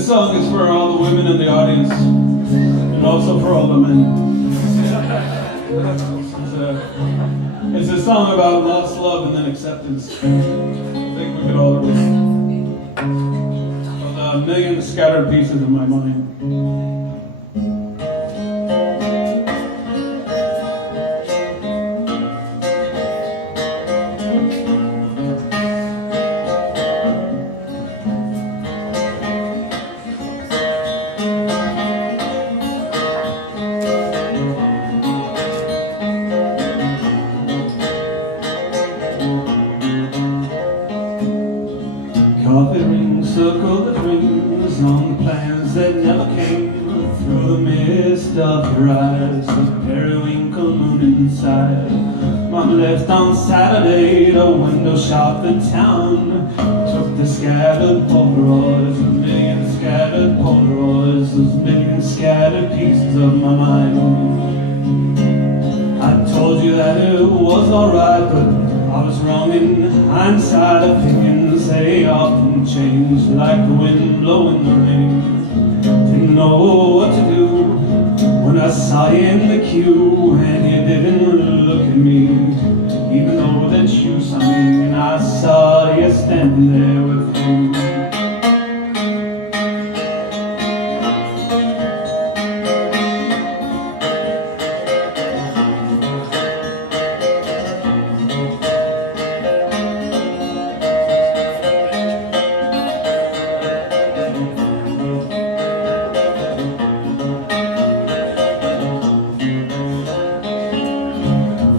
This song is for all the women in the audience, and also for all the men. It's a song about lost love and then acceptance. I think we could all relate. A million scattered pieces of my mind. Coffee rings circle the dreams on plans that never came. Through the mist of your eyes, the periwinkle moon inside. Mom left on Saturday to window shop the town. Took the scattered Polaroids, a million scattered Polaroids, those million scattered pieces of my mind. I told you that it was alright, but I was wrong in hindsight. Opinions, they often change like the wind blowing the rain. Didn't know what to do when I saw you in the queue, and you didn't look at me, even though that you saw me, and I saw you standing there with you.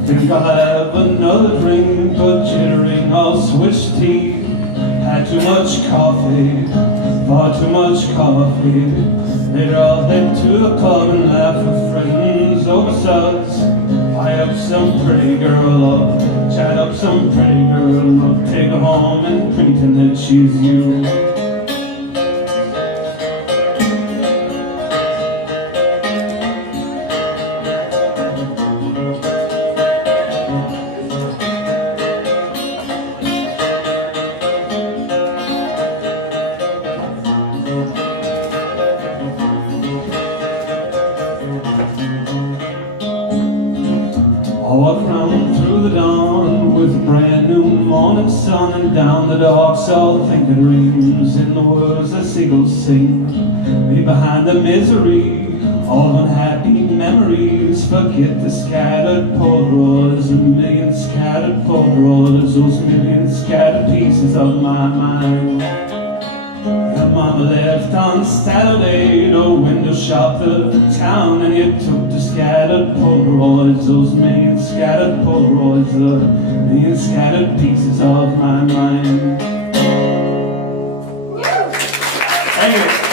Think I'll have another drink, but jittering, I'll switch tea. Had too much coffee, far too much coffee. Later I'll head to the club and laugh with friends over suds. Buy up some pretty girl or chat up some pretty girl, and I'll take her home and pretend that she's you. I walk round through the dawn with a brand new morning sun, and down the docks all thinking dreams in the words that seagulls sing. Leave behind the misery, all unhappy memories. Forget the scattered Polaroids, a million scattered Polaroids, those million scattered pieces of my mind. Your mama left on Saturday to window shop the town, and you took the scattered Polaroids, those million scattered Polaroids, the million scattered pieces of my mind. Thank you.